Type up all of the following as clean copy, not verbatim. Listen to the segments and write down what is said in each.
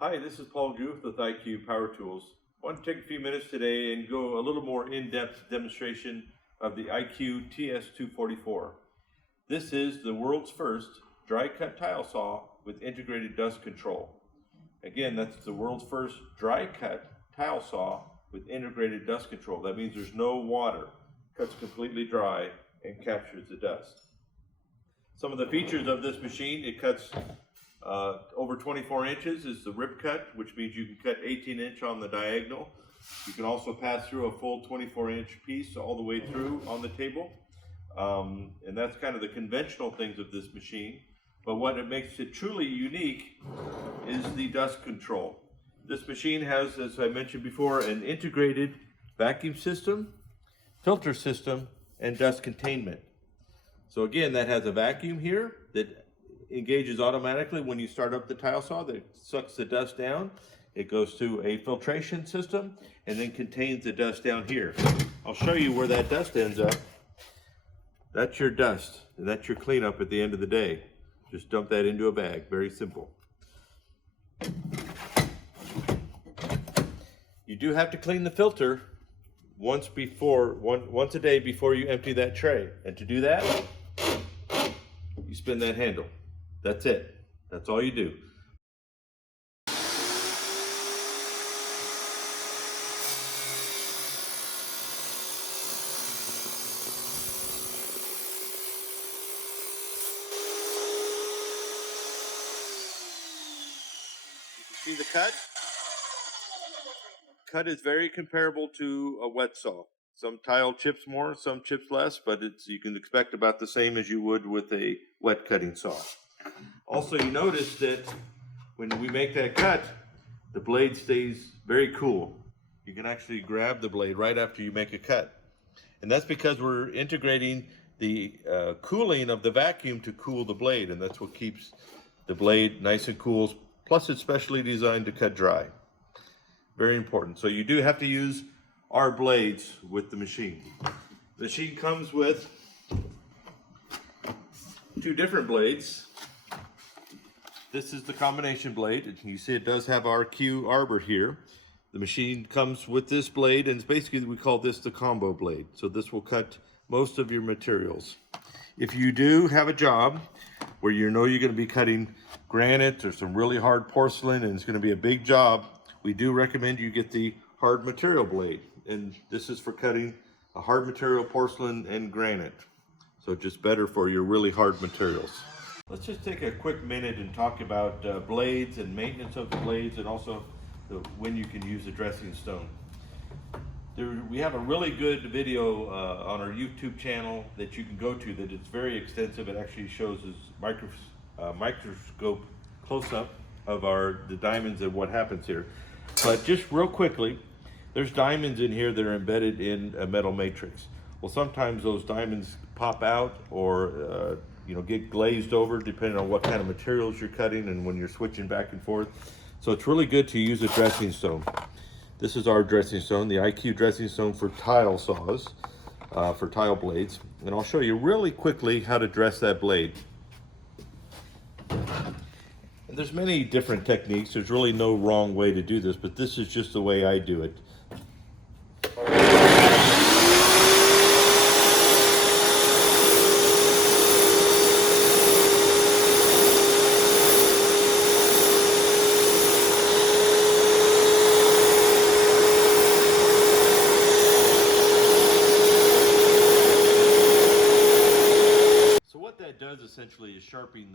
Hi, this is Paul Guth with IQ Power Tools. I want to take a few minutes today and go a little more in-depth demonstration of the IQ-TS244. This is the world's first dry cut tile saw with integrated dust control. Again, that's the world's first dry cut tile saw with integrated dust control. That means there's no water. Cuts completely dry and captures the dust. Some of the features of this machine: it cuts over 24 inches is the rip cut, which means you can cut 18-inch on the diagonal. You can also pass through a full 24-inch piece all the way through on the table. And that's kind of the conventional things of this machine. But what it makes it truly unique is the dust control. This machine has, as I mentioned before, an integrated vacuum system, filter system, and dust containment. So again, that has a vacuum here that engages automatically when you start up the tile saw, that sucks the dust down. It goes to a filtration system and then contains the dust down here. I'll show you where that dust ends up. That's your dust, and that's your cleanup at the end of the day. Just dump that into a bag, very simple. You do have to clean the filter once a day before you empty that tray. And to do that, you spin that handle. That's it. That's all you do. See the cut? Cut is very comparable to a wet saw. Some tile chips more, some chips less, but you can expect about the same as you would with a wet cutting saw. Also, you notice that when we make that cut, the blade stays very cool. You can actually grab the blade right after you make a cut. And that's because we're integrating the cooling of the vacuum to cool the blade, and that's what keeps the blade nice and cool. Plus, it's specially designed to cut dry. Very important. So you do have to use our blades with the machine. The machine comes with two different blades. This is the combination blade. You see it does have our Q arbor here. The machine comes with this blade, and it's basically, we call this the combo blade. So this will cut most of your materials. If you do have a job where you know you're going to be cutting granite or some really hard porcelain and it's going to be a big job, we do recommend you get the hard material blade. And this is for cutting a hard material porcelain and granite. So just better for your really hard materials. Let's just take a quick minute and talk about blades and maintenance of the blades, and also when you can use a dressing stone. We have a really good video on our YouTube channel that you can go to that it's very extensive. It actually shows this microscope close-up of the diamonds and what happens here. But just real quickly, there's diamonds in here that are embedded in a metal matrix. Well, sometimes those diamonds pop out or get glazed over depending on what kind of materials you're cutting and when you're switching back and forth. So it's really good to use a dressing stone. This is our dressing stone, the IQ dressing stone for tile saws, for tile blades. And I'll show you really quickly how to dress that blade. And there's many different techniques. There's really no wrong way to do this, but this is just the way I do it. Does essentially is sharpen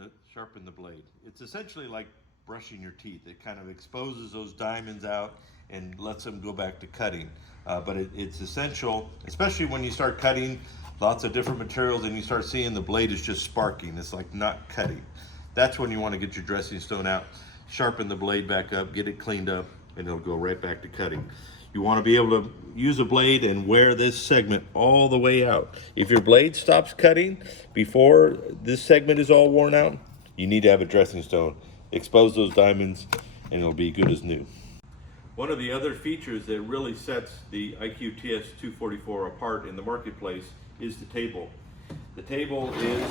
the blade. It's essentially like brushing your teeth. It kind of exposes those diamonds out and lets them go back to cutting. But it's essential, especially when you start cutting lots of different materials and you start seeing the blade is just sparking. It's like not cutting. That's when you want to get your dressing stone out, sharpen the blade back up, get it cleaned up, and it'll go right back to cutting. You want to be able to use a blade and wear this segment all the way out. If your blade stops cutting before this segment is all worn out, you need to have a dressing stone. Expose those diamonds and it'll be good as new. One of the other features that really sets the IQ-TS244 apart in the marketplace is the table. The table is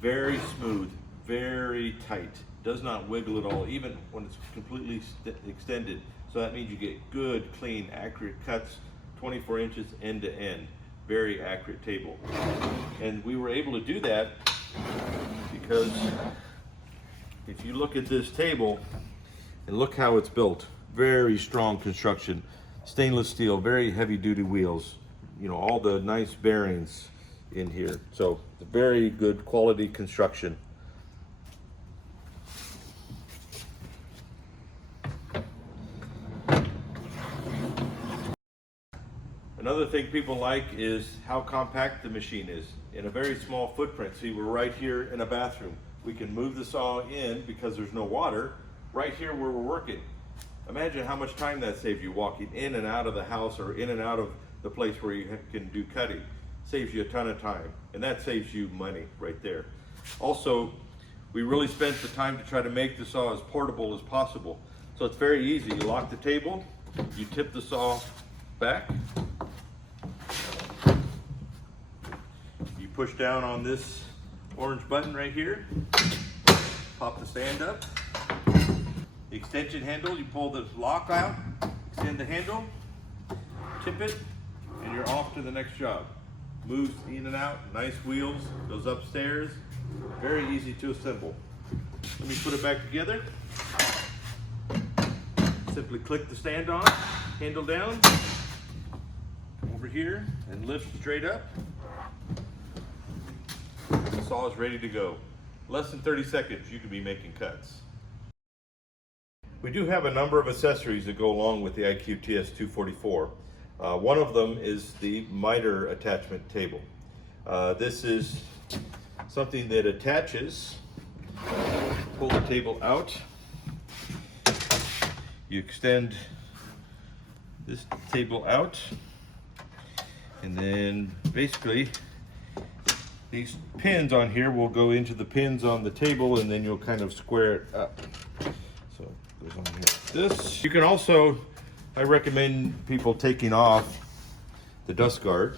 very smooth, very tight, does not wiggle at all, even when it's completely extended. So that means you get good, clean, accurate cuts, 24 inches end to end. Very accurate table. And we were able to do that because if you look at this table and look how it's built, very strong construction, stainless steel, very heavy duty wheels, you know, all the nice bearings in here. So very good quality construction. Another thing people like is how compact the machine is in a very small footprint. See, we're right here in a bathroom. We can move the saw in because there's no water right here where we're working. Imagine how much time that saves you walking in and out of the house or in and out of the place where you can do cutting. Saves you a ton of time, and that saves you money right there. Also, we really spent the time to try to make the saw as portable as possible. So it's very easy. You lock the table, you tip the saw back, push down on this orange button right here, pop the stand up. The extension handle, you pull the lock out, extend the handle, tip it, and you're off to the next job. Moves in and out, nice wheels, goes upstairs, very easy to assemble. Let me put it back together. Simply click the stand on, handle down, come over here and lift straight up. The saw is ready to go. Less than 30 seconds, you can be making cuts. We do have a number of accessories that go along with the TS244. One of them is the miter attachment table. This is something that attaches. Pull the table out. You extend this table out, and then basically these pins on here will go into the pins on the table, and then you'll kind of square it up. So it goes on here. This, you can also, I recommend people taking off the dust guard,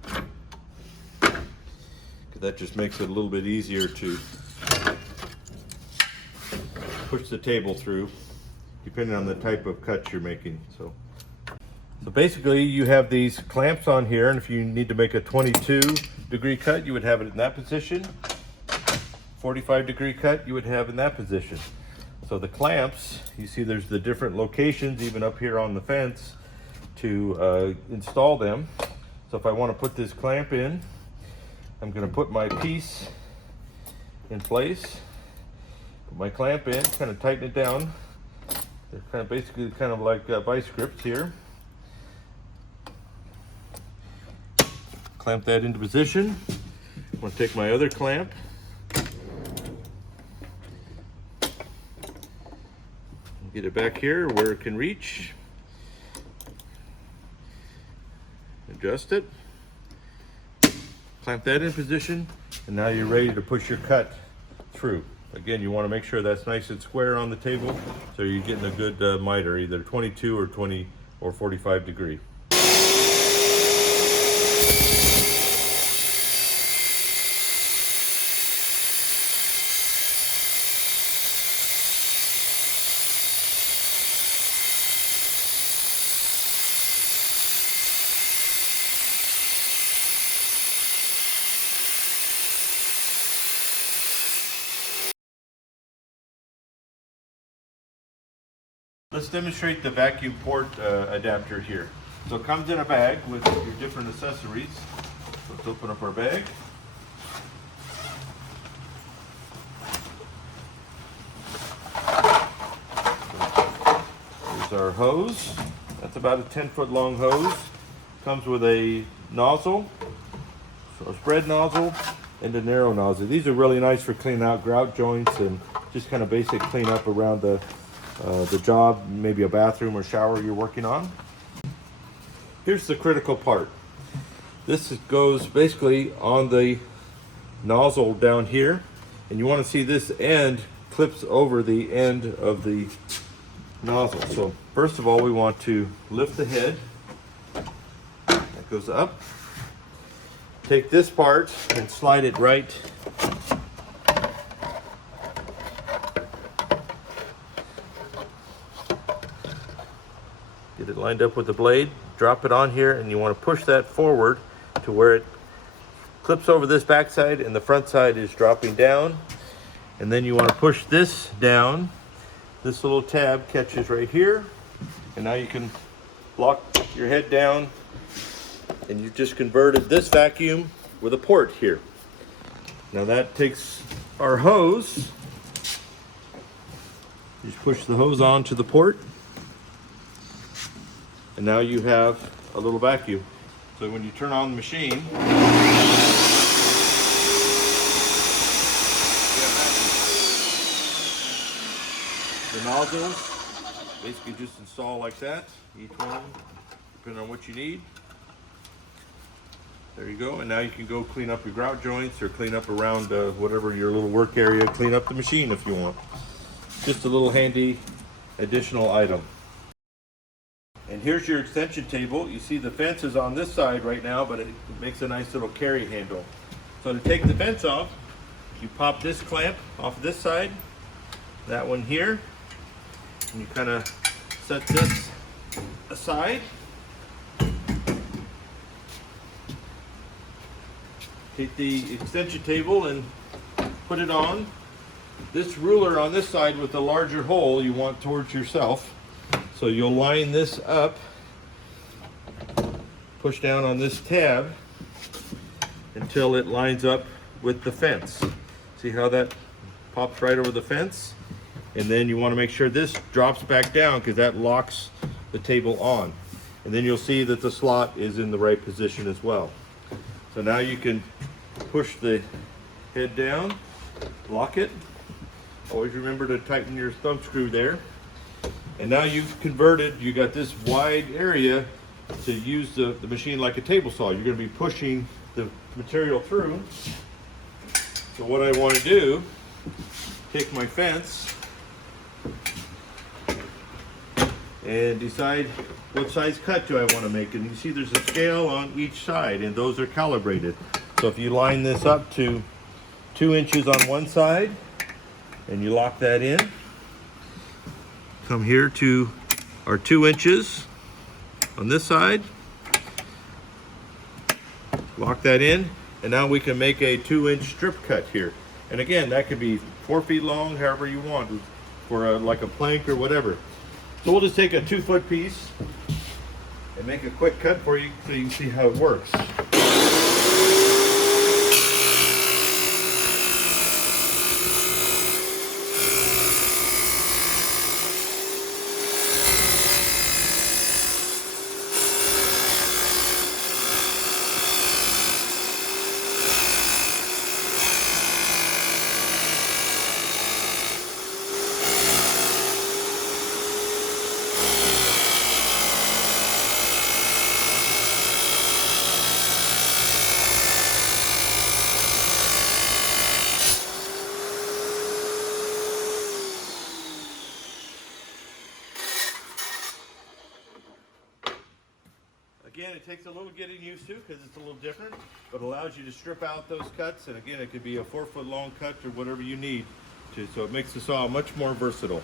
because that just makes it a little bit easier to push the table through, depending on the type of cut you're making. So basically you have these clamps on here, and if you need to make a 22-degree cut, you would have it in that position. 45-degree cut, you would have in that position. So the clamps, you see there's the different locations, even up here on the fence, to install them. So if I want to put this clamp in, I'm going to put my piece in place, put my clamp in, kind of tighten it down. They're kind of basically kind of like vice grips here. Clamp that into position. I'm going to take my other clamp, get it back here where it can reach, adjust it, clamp that in position, and now you're ready to push your cut through. Again, you want to make sure that's nice and square on the table, so you're getting a good miter, either 22 or 20 or 45 degree. Let's demonstrate the vacuum port adapter here. So it comes in a bag with your different accessories. Let's open up our bag. Here's our hose. That's about a 10-foot long hose. Comes with a nozzle, so a spread nozzle and a narrow nozzle. These are really nice for cleaning out grout joints and just kind of basic cleanup around the job, maybe a bathroom or shower you're working on. Here's the critical part. This goes basically on the nozzle down here, and you want to see this end clips over the end of the nozzle. So first of all, we want to lift the head. That goes up. Take this part and slide it right Get it lined up with the blade, drop it on here, and you want to push that forward to where it clips over this back side and the front side is dropping down. And then you want to push this down. This little tab catches right here, and now you can lock your head down, and you've just converted this vacuum with a port here. Now that takes our hose. You just push the hose onto the port, and now you have a little vacuum. So when you turn on the machine, the nozzles basically just install like that, each one depending on what you need. There you go, and now you can go clean up your grout joints or clean up around whatever your little work area, clean up the machine if you want. Just a little handy additional item. And here's your extension table. You see the fence is on this side right now, but it makes a nice little carry handle. So to take the fence off, you pop this clamp off this side, that one here, and you kind of set this aside. Take the extension table and put it on. This ruler on this side with the larger hole you want towards yourself. So you'll line this up, push down on this tab until it lines up with the fence. See how that pops right over the fence? And then you want to make sure this drops back down because that locks the table on. And then you'll see that the slot is in the right position as well. So now you can push the head down, lock it. Always remember to tighten your thumb screw there. And now you've converted, you got this wide area to use the machine like a table saw. You're going to be pushing the material through. So what I want to do, take my fence and decide what size cut do I want to make. And you see there's a scale on each side and those are calibrated. So if you line this up to 2 inches on one side and you lock that in, come here to our 2 inches on this side, lock that in, and now we can make a 2-inch strip cut here. And again, that could be 4 feet long, however you want, for like a plank or whatever. So we'll just take a 2-foot piece and make a quick cut for you so you can see how it works. Again, it takes a little getting used to because it's a little different, but allows you to strip out those cuts. And again, it could be a 4-foot long cut or whatever you need to, so it makes the saw much more versatile.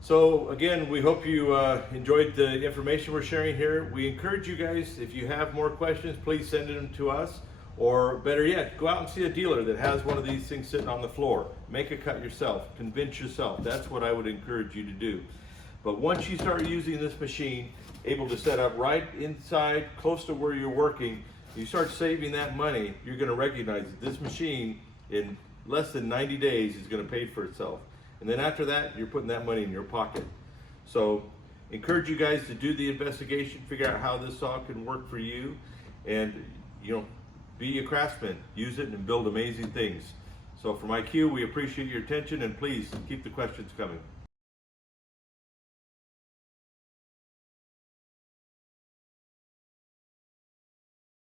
So again, we hope you enjoyed the information we're sharing here. We encourage you guys, if you have more questions, please send them to us, or better yet, go out and see a dealer that has one of these things sitting on the floor. Make a cut yourself, convince yourself. That's what I would encourage you to do. But once you start using this machine, able to set up right inside, close to where you're working, you start saving that money, you're going to recognize that this machine in less than 90 days is going to pay for itself. And then after that, you're putting that money in your pocket. So encourage you guys to do the investigation, figure out how this saw can work for you, and be a craftsman, use it and build amazing things. So from IQ, we appreciate your attention, and please keep the questions coming.